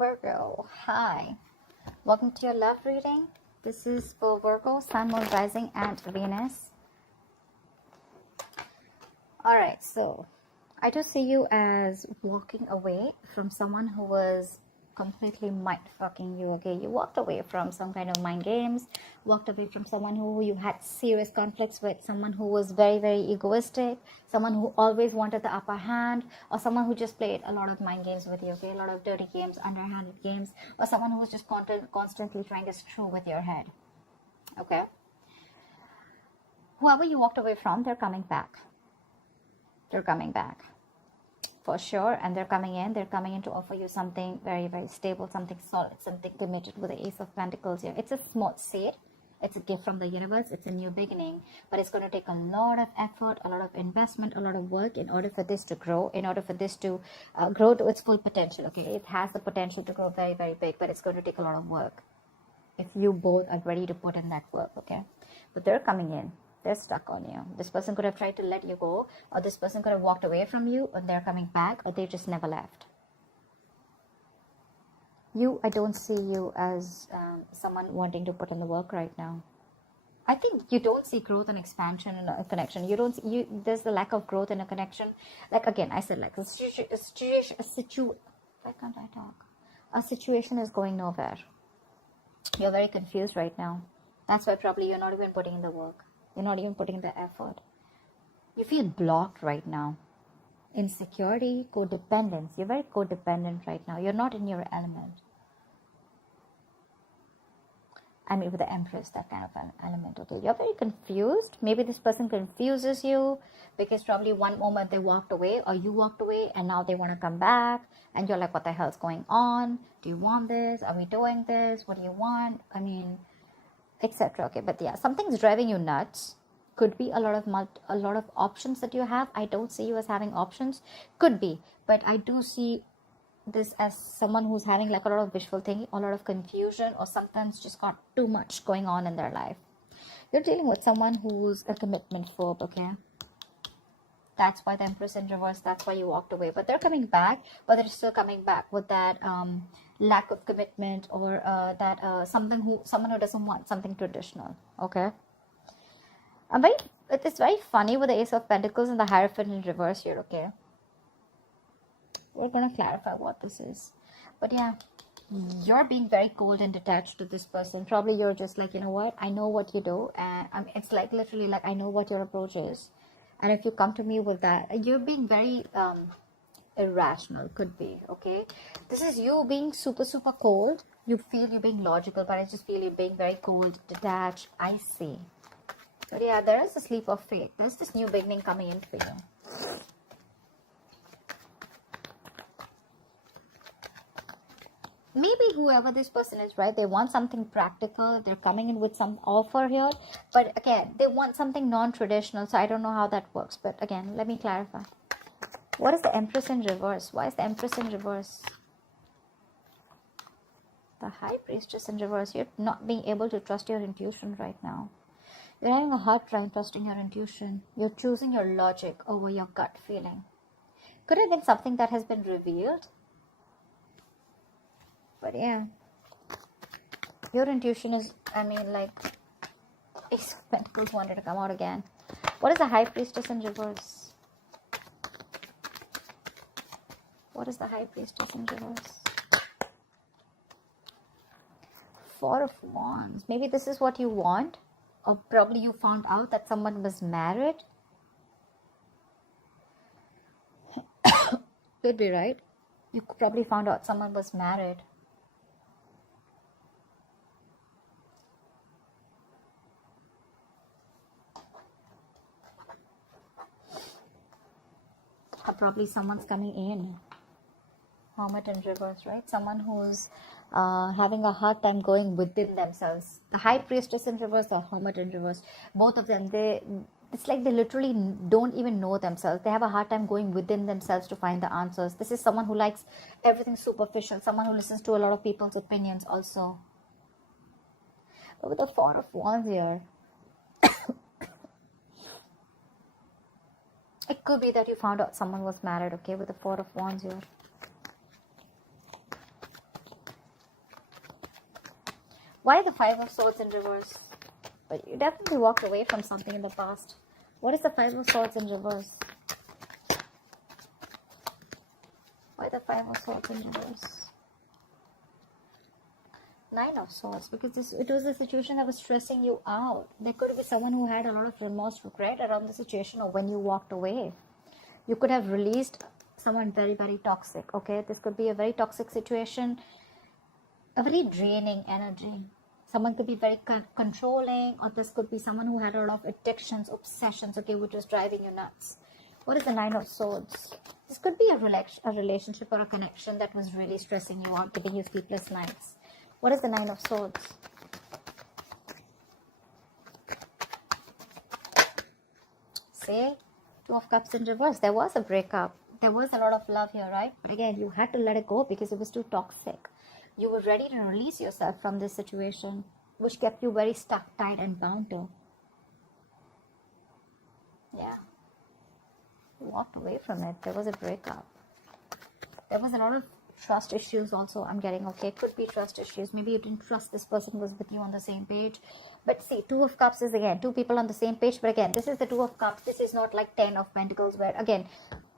Virgo, hi. Welcome to your love reading. This is for Virgo, Sun, Moon, Rising, and Venus. Alright, so I just see you as walking away from someone who was completely mind fucking you, okay? You walked away from some kind of mind games, walked away from someone who you had serious conflicts with, someone who was very, very egoistic, someone who always wanted the upper hand, or someone who just played a lot of mind games with you, okay? A lot of dirty games, underhanded games, or someone who was just constantly trying to screw with your head, okay? Whoever you walked away from, they're coming back. They're coming back. For sure, and they're coming in to offer you something very, very stable, something solid, something committed with the Ace of Pentacles here. It's a small seed, it's a gift from the universe, it's a new beginning, but it's going to take a lot of effort, a lot of investment, a lot of work in order for this to grow, in order for this to grow to its full potential, okay? It has the potential to grow very, very big, but it's going to take a lot of work if you both are ready to put in that work, okay? But they're coming in. They're stuck on you. This person could have tried to let you go, or this person could have walked away from you, or they're coming back, or they just never left. I don't see you as someone wanting to put in the work right now. I think you don't see growth and expansion in a connection. There's the lack of growth in a connection. Like again, I said like a situation is going nowhere. You're very confused right now. That's why probably you're not even putting in the work. You're not even putting the effort. You feel blocked right now. Insecurity, codependence. You're very codependent right now. You're not in your element. I mean, with the Empress, that kind of an element. Okay, you're very confused. Maybe this person confuses you because probably one moment they walked away or you walked away and now they want to come back. And you're like, what the hell's going on? Do you want this? Are we doing this? What do you want? I mean, etc. Okay, but yeah, something's driving you nuts. Could be a lot of options that you have. I don't see you as having options. Could be, but I do see this as someone who's having like a lot of wishful thinking, a lot of confusion, or sometimes just got too much going on in their life. You're dealing with someone who's a commitment phobe, okay? That's why the Empress in reverse, that's why you walked away. But they're coming back, but they're still coming back with that lack of commitment, or someone who doesn't want something traditional, okay? It's very funny with the Ace of Pentacles and the Hierophant in reverse here, okay? We're going to clarify what this is. But yeah, you're being very cold and detached to this person. Probably you're just like, you know what? I know what you do. And it's like literally like, I know what your approach is. And if you come to me with that, you're being very irrational, could be, okay? This is you being super, super cold. You feel you're being logical, but I just feel you're being very cold, detached, icy. But yeah, there is a leap of faith. There's this new beginning coming in for you. Maybe whoever this person is, right, they want something practical. They're coming in with some offer here. But again, they want something non-traditional. So I don't know how that works. But again, let me clarify. What is the Empress in reverse? Why is the Empress in reverse? The High Priestess in reverse. You're not being able to trust your intuition right now. You're having a hard time trusting your intuition. You're choosing your logic over your gut feeling. Could have been something that has been revealed. But yeah, your intuition is, I mean, like, Ace of Pentacles wanted to come out again. What is the High Priestess in reverse? What is the High Priestess in reverse? Four of Wands. Maybe this is what you want. Or probably you found out that someone was married. Could be, right? You probably found out someone was married. Or probably someone's coming in. Hermit in reverse, right? Someone who's having a hard time going within themselves. The High Priestess in reverse, the Hermit in reverse. Both of them, it's like they literally don't even know themselves. They have a hard time going within themselves to find the answers. This is someone who likes everything superficial. Someone who listens to a lot of people's opinions also. But with the Four of Wands here, it could be that you found out someone was married, okay, with the Four of Wands here. Why the Five of Swords in reverse? But you definitely walked away from something in the past. What is the Five of Swords in reverse? Why the Five of Swords in reverse? Nine of Swords, because it was a situation that was stressing you out. There could be someone who had a lot of remorse, regret around the situation, or when you walked away. You could have released someone very, very toxic, okay? This could be a very toxic situation, a very draining energy. Someone could be very controlling, or this could be someone who had a lot of addictions, obsessions, okay, which was driving you nuts. What is the Nine of Swords? This could be a relationship or a connection that was really stressing you out, giving you sleepless nights. What is the Nine of Swords? Say, Two of Cups in reverse. There was a breakup. There was a lot of love here, right? But again, you had to let it go because it was too toxic. You were ready to release yourself from this situation, which kept you very stuck, tight, and bound to. Yeah. You walked away from it. There was a breakup. There was a lot of trust issues also, I'm getting, okay? Could be trust issues. Maybe you didn't trust this person was with you on the same page. But see, Two of Cups is, again, two people on the same page. But again, this is the Two of Cups. This is not like 10 of Pentacles, where, again,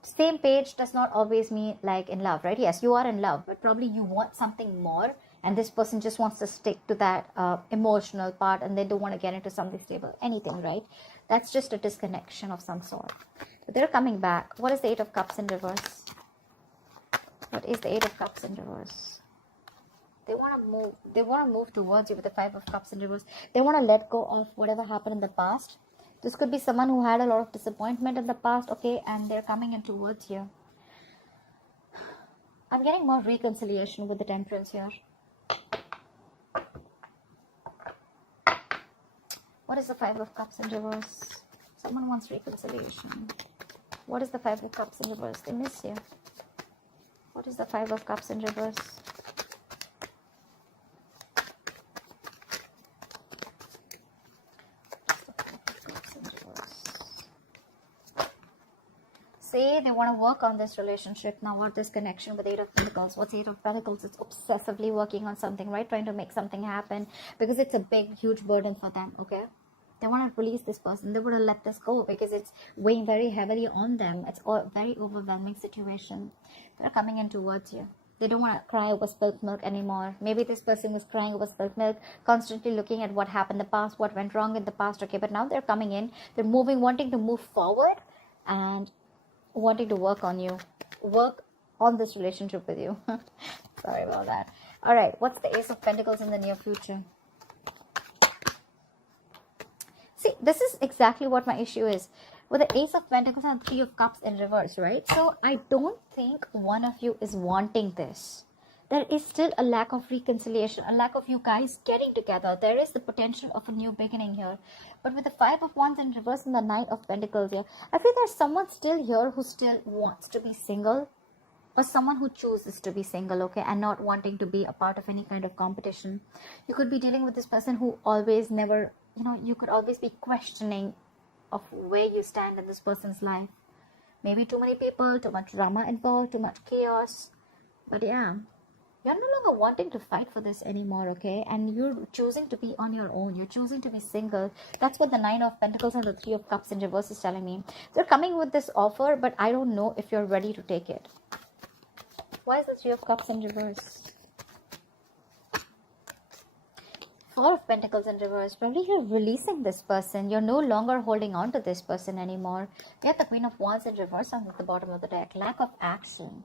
same page does not always mean like in love, right? Yes, you are in love, but probably you want something more, and this person just wants to stick to that emotional part, and they don't want to get into something stable, anything, right? That's just a disconnection of some sort. So they're coming back. What is the Eight of Cups in reverse? What is the Eight of Cups in reverse? They want to move. They want to move towards you with the Five of Cups in reverse. They want to let go of whatever happened in the past. This could be someone who had a lot of disappointment in the past, okay, and they're coming in towards you. I'm getting more reconciliation with the Temperance here. What is the Five of Cups in reverse? Someone wants reconciliation. What is the Five of Cups in reverse? They miss you. What is the Five of Cups in reverse? Say they want to work on this relationship now, or this connection with Eight of Pentacles. What's Eight of Pentacles? It's obsessively working on something, right? Trying to make something happen because it's a big, huge burden for them, okay? They want to release this person. They want to let this go because it's weighing very heavily on them. It's a very overwhelming situation. They're coming in towards you. They don't want to cry over spilt milk anymore. Maybe this person was crying over spilt milk, constantly looking at what happened in the past, what went wrong in the past, okay? But now they're coming in. They're moving, wanting to move forward and wanting to work on you, work on this relationship with you. Sorry about that. All right, what's the Ace of Pentacles in the near future? See, this is exactly what my issue is with the Ace of Pentacles and Three of Cups in reverse, right? So I don't think one of you is wanting this. There is still a lack of reconciliation, a lack of you guys getting together. There is the potential of a new beginning here. But with the Five of Wands in reverse and the Knight of Pentacles here, I feel there's someone still here who still wants to be single, or someone who chooses to be single, okay, and not wanting to be a part of any kind of competition. You could be dealing with this person who always never, you could always be questioning of where you stand in this person's life. Maybe too many people, too much drama involved, too much chaos. But yeah, you're no longer wanting to fight for this anymore, okay? And you're choosing to be on your own. You're choosing to be single. That's what the Nine of Pentacles and the Three of Cups in reverse is telling me. They're coming with this offer, but I don't know if you're ready to take it. Why is the Three of Cups in reverse? Four of Pentacles in reverse. Probably you're releasing this person. You're no longer holding on to this person anymore. You have the Queen of Wands in reverse on the bottom of the deck. Lack of action.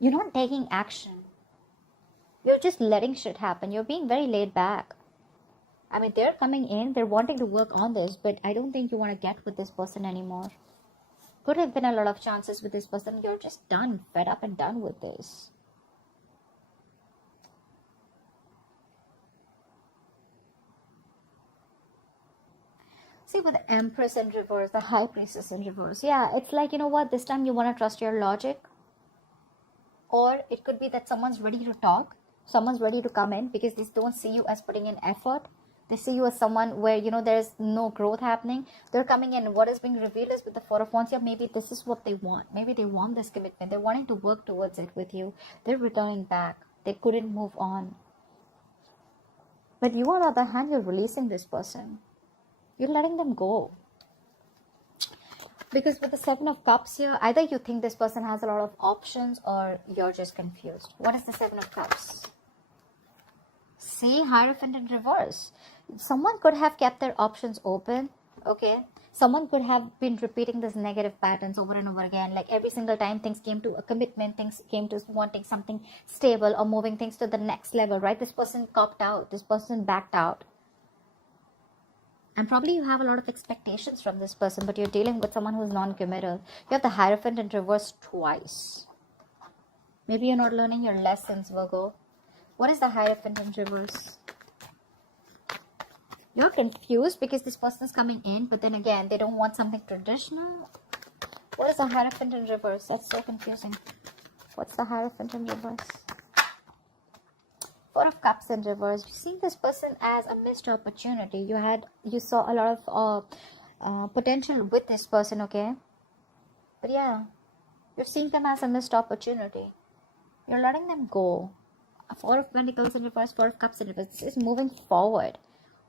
You're not taking action. You're just letting shit happen. You're being very laid back. I mean, they're coming in. They're wanting to work on this. But I don't think you want to get with this person anymore. Could have been a lot of chances with this person. You're just done. Fed up and done with this. See, with the Empress in reverse, the High Priestess in reverse. Yeah, it's like, you know what? This time you want to trust your logic. Or it could be that someone's ready to talk. Someone's ready to come in because they don't see you as putting in effort. They see you as someone where, there's no growth happening. They're coming in. What is being revealed is with the Four of Wands. Yeah, maybe this is what they want. Maybe they want this commitment. They're wanting to work towards it with you. They're returning back. They couldn't move on. But you, on the other hand, you're releasing this person. You're letting them go. Because with the Seven of Cups here, either you think this person has a lot of options or you're just confused. What is the Seven of Cups? See, Hierophant in reverse. Someone could have kept their options open, okay? Someone could have been repeating these negative patterns over and over again. Like every single time things came to a commitment, things came to wanting something stable or moving things to the next level, right? This person copped out. This person backed out. And probably you have a lot of expectations from this person, but you're dealing with someone who's non-committal. You have the Hierophant in reverse twice. Maybe you're not learning your lessons, Virgo. What is the Hierophant in reverse? You're confused because this person's coming in, but then again, they don't want something traditional. What is the Hierophant in reverse? That's so confusing. What's the Hierophant in reverse? Four of Cups in reverse. You've seen this person as a missed opportunity. You saw a lot of potential with this person, okay? But yeah, you're seeing them as a missed opportunity. You're letting them go. Four of Pentacles in reverse, Four of Cups in reverse. This is moving forward.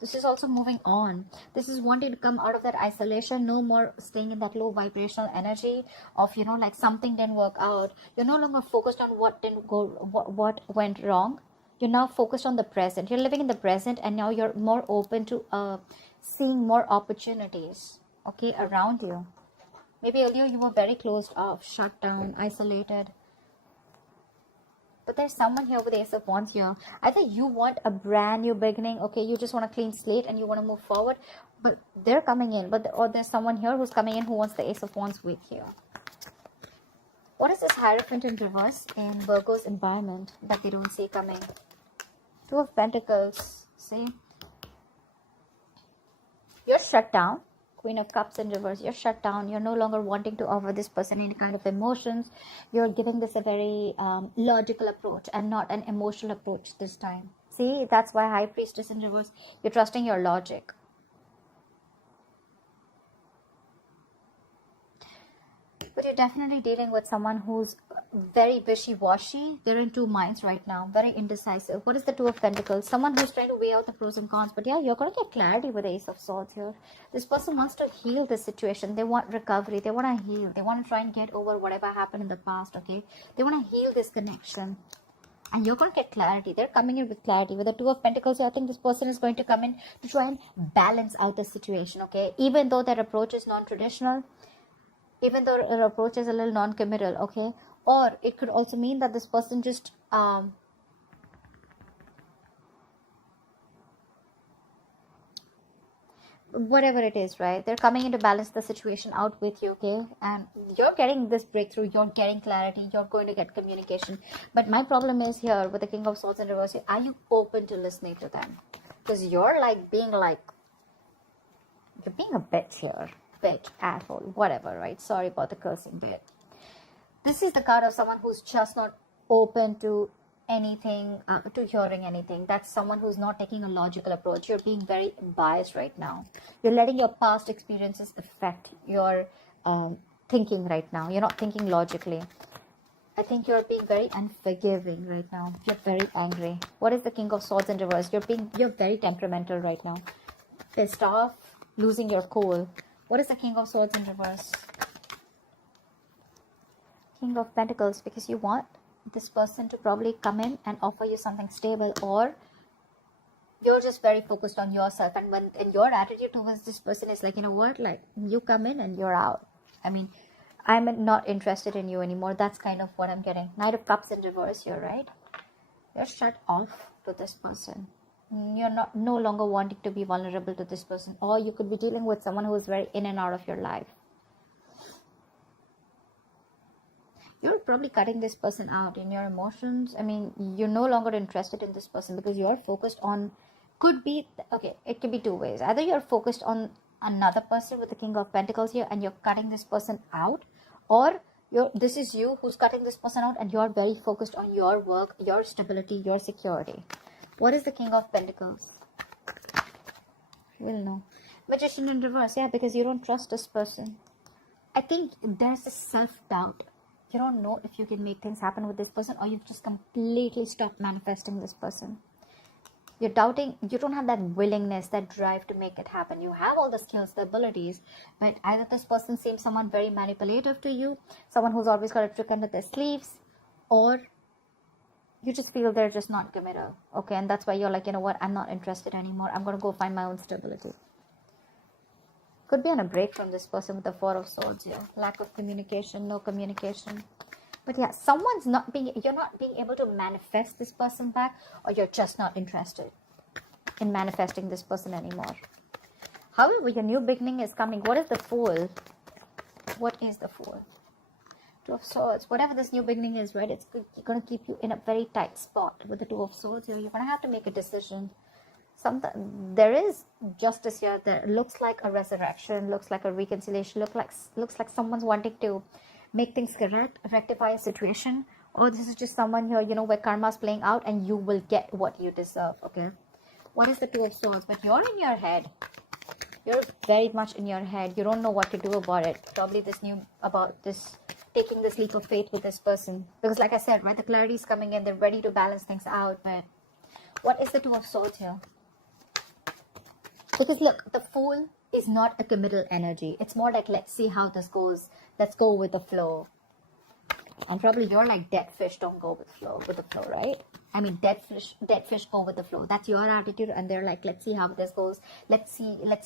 This is also moving on. This is wanting to come out of that isolation. No more staying in that low vibrational energy of, like something didn't work out. You're no longer focused on what didn't go, what went wrong. You're now focused on the present. You're living in the present, and now you're more open to seeing more opportunities, okay, around you. Maybe earlier you were very closed off, shut down, isolated. But there's someone here with the Ace of Wands here. Either you want a brand new beginning, okay, you just want a clean slate and you want to move forward, but they're coming in. Or there's someone here who's coming in who wants the Ace of Wands with you. What is this Hierophant in reverse in Virgo's environment that they don't see coming? Two of Pentacles, see? You're shut down. Queen of Cups in reverse, you're shut down. You're no longer wanting to offer this person any kind of emotions. You're giving this a very logical approach and not an emotional approach this time. See, that's why High Priestess in reverse, you're trusting your logic. But you're definitely dealing with someone who's very wishy-washy. They're in two minds right now, very indecisive. What is the Two of Pentacles? Someone who's trying to weigh out the pros and cons. But yeah, you're going to get clarity with the Ace of Swords here. This person wants to heal this situation. They want recovery. They want to heal. They want to try and get over whatever happened in the past, okay? They want to heal this connection. And you're going to get clarity. They're coming in with clarity. With the Two of Pentacles, I think this person is going to come in to try and balance out the situation, okay? Even though their approach is non-traditional, even though their approach is a little non-committal, okay? Or it could also mean that this person just whatever it is, right? They're coming in to balance the situation out with you, okay? And you're getting this breakthrough, you're getting clarity, you're going to get communication. But my problem is here with the King of Swords in reverse, are you open to listening to them? Because you're being a bitch here. Bitch, asshole, whatever, right? Sorry about the cursing bit. This is the card of someone who's just not open to anything, to hearing anything. That's someone who's not taking a logical approach. You're being very biased right now. You're letting your past experiences affect your thinking right now. You're not thinking logically. I think you're being very unforgiving right now. You're very angry. What is the King of Swords in reverse? You're very temperamental right now. Pissed off, losing your cool. What is the King of Swords in reverse? King of Pentacles, because you want this person to probably come in and offer you something stable, or you're just very focused on yourself, and your attitude towards this person is like, you know what, like, you come in and you're out. I mean, I'm not interested in you anymore. That's kind of what I'm getting. Knight of Cups in reverse here, right? You're shut off to this person. You're no longer wanting to be vulnerable to this person, or you could be dealing with someone who is very in and out of your life. You're probably cutting this person out in your emotions. I mean, you're no longer interested in this person because you're focused on, it could be two ways. Either you're focused on another person with the King of Pentacles here and you're cutting this person out, or this is you who's cutting this person out and you're very focused on your work, your stability, your security. What is the King of Pentacles? We'll know. Magician in reverse, yeah, because you don't trust this person. I think there's a self-doubt. You don't know if you can make things happen with this person, or you've just completely stopped manifesting this person. You're doubting, you don't have that willingness, that drive to make it happen. You have all the skills, the abilities, but either this person seems someone very manipulative to you, someone who's always got a trick under their sleeves, or you just feel they're just not committed. Okay, and that's why you're like, you know what, I'm not interested anymore. I'm going to go find my own stability. Could be on a break from this person with the Four of Swords here. Lack of communication, no communication. But yeah, you're not being able to manifest this person back, or you're just not interested in manifesting this person anymore. However, your new beginning is coming. What is the Fool? What is the Fool? Two of Swords. Whatever this new beginning is, right, it's going to keep you in a very tight spot with the Two of Swords here. You're going to have to make a decision. There is justice here. There looks like a resurrection, looks like a reconciliation, looks like someone's wanting to make things correct, rectify a situation, or this is just someone here, you know, where karma's playing out and you will get what you deserve. Okay, what is the Two of Swords? But you're in your head. You're very much in your head. You don't know what to do about it. Probably taking this leap of faith with this person, because like I said, right, the clarity is coming in. They're ready to balance things out. But what is the Two of Swords here? Because look, the Fool is not a committal energy. It's more like, let's see how this goes. Let's go with the flow. And probably you're like, dead fish don't go with the flow, right? I mean, dead fish go with the flow. That's your attitude. And they're like, let's see how this goes. Let's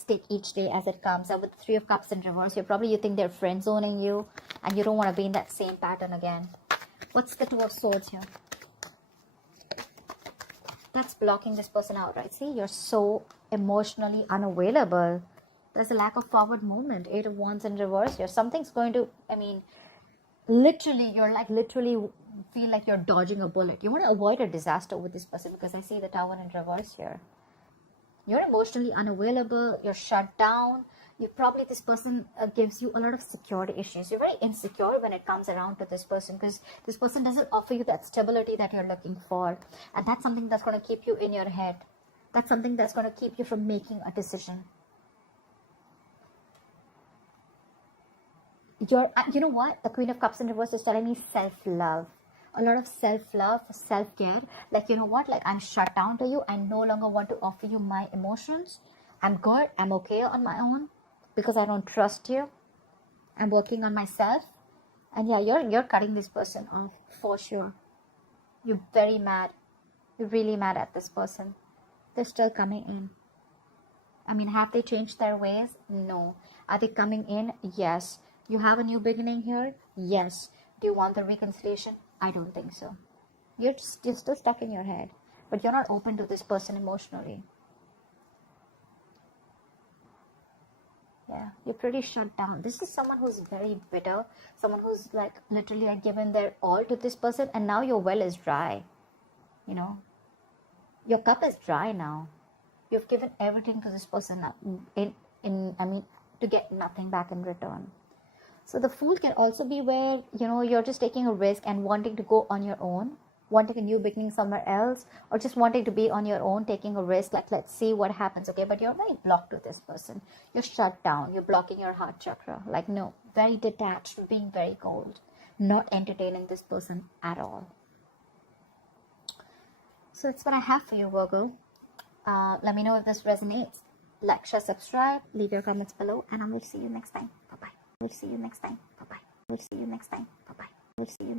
take each day as it comes. And with the Three of Cups in reverse, you think they're friend zoning you, and you don't want to be in that same pattern again. What's the Two of Swords here? That's blocking this person out, right? See, you're so emotionally unavailable. There's a lack of forward movement. Eight of Wands in reverse here. Something's going to, I mean, literally feel like you're dodging a bullet. You want to avoid a disaster with this person, because I see the Tower in reverse here. You're emotionally unavailable. You're shut down. This person gives you a lot of security issues. You're very insecure when it comes around to this person, because this person doesn't offer you that stability that you're looking for. And that's something that's going to keep you in your head. That's something that's going to keep you from making a decision. You know what? The Queen of Cups in reverse is telling me self-love. A lot of self-love, self-care. Like, you know what? Like, I'm shut down to you. I no longer want to offer you my emotions. I'm good. I'm okay on my own, because I don't trust you. I'm working on myself. And yeah, you're cutting this person off for sure. You're very mad. You're really mad at this person. They're still coming in. I mean, have they changed their ways? No. Are they coming in? Yes. You have a new beginning here? Yes. Do you want the reconciliation? I don't think so. You're still stuck in your head, but you're not open to this person emotionally. Yeah, you're pretty shut down. This is someone who's very bitter, someone who's like literally given their all to this person, and now your well is dry. You know, your cup is dry now. You've given everything to this person to get nothing back in return. So the Fool can also be where, you know, you're just taking a risk and wanting to go on your own, wanting a new beginning somewhere else, or just wanting to be on your own, taking a risk, like, let's see what happens, okay? But you're very blocked with this person. You're shut down. You're blocking your heart chakra. Like, no, very detached, being very cold, not entertaining this person at all. So that's what I have for you, Virgo. Let me know if this resonates. Like, share, subscribe, leave your comments below, and I will see you next time. Bye-bye. We'll see you next time. Bye-bye. We'll see you next time. Bye-bye. We'll see you.